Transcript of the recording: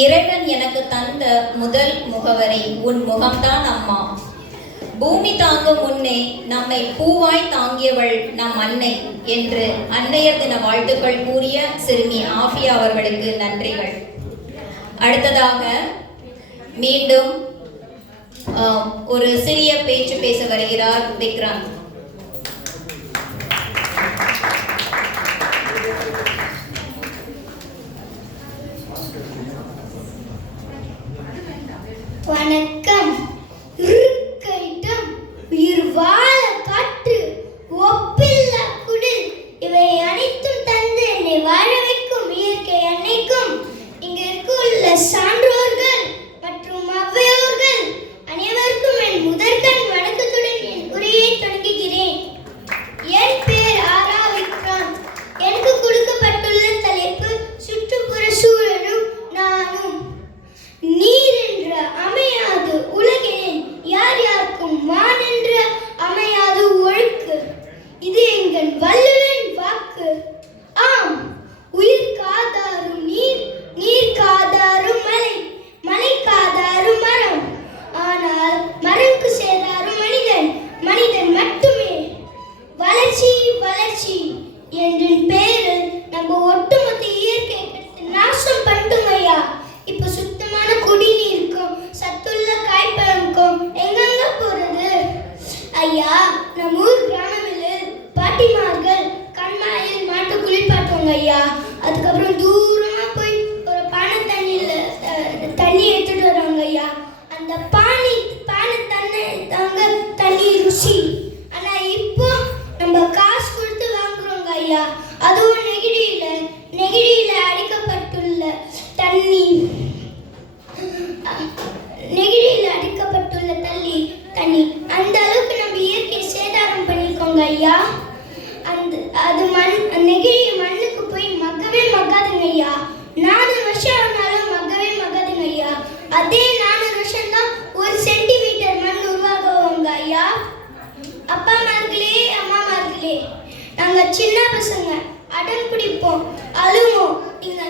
இறைவன் எனக்கு தந்த முதல் முகவரி உன் முகம்தான் அம்மா. பூமி தாங்கும் முன்னே நம்மை பூவாய் தாங்கியவள் நம் அன்னை என்று அன்னையர் தின வாழ்த்துக்கள் கூறிய சிறுமி ஆஃபியா அவர்களுக்கு நன்றிகள். அடுத்ததாக மீண்டும் ஒரு சிறிய பேச்சு பேச வருகிறார் விக்ரம். வணக்கம் ஐயா நம்ம ஊர் கிராமத்தில் பாட்டிமார்கள் கண்மாயில் மாட்டு குளிப்பாட்டுவாங்க ஐயா. அதுக்கப்புறம் தூரமாக போய் ஒரு பானை தண்ணியில் தண்ணி எடுத்துட்டு வருவாங்க ஐயா. அந்த பானை பானை தண்ணி தாங்க தண்ணி ருசி. ஆனால் இப்போ நம்ம காசு கொடுத்து வாங்குறோங்க ஐயா. அதுவும் நெகிழியில் நெகிழியில் அடிக்கப்பட்டுள்ள தண்ணி. நெகிழியில் அடிக்கப்பட்டுள்ள தள்ளி தண்ணி அந்த அளவுக்கு நம்ம இயற்கை சேதாரம் ஐயா அந்த அது மண் நெகிழி மண்ணுக்கு போய் மக்கவே மக்காதுங்க ஐயா நாலு வருஷம் ஆனாலும் மக்கவே மக்காதுங்க ஐயா அதே நாலு வருஷம் தான் ஒரு சென்டிமீட்டர் மண் உருவாகுவாங்க ஐயா அப்பா மார்களே அம்மா மார்களே நாங்க சின்ன பசங்க அடம் பிடிப்போம் அழுவோம் இங்க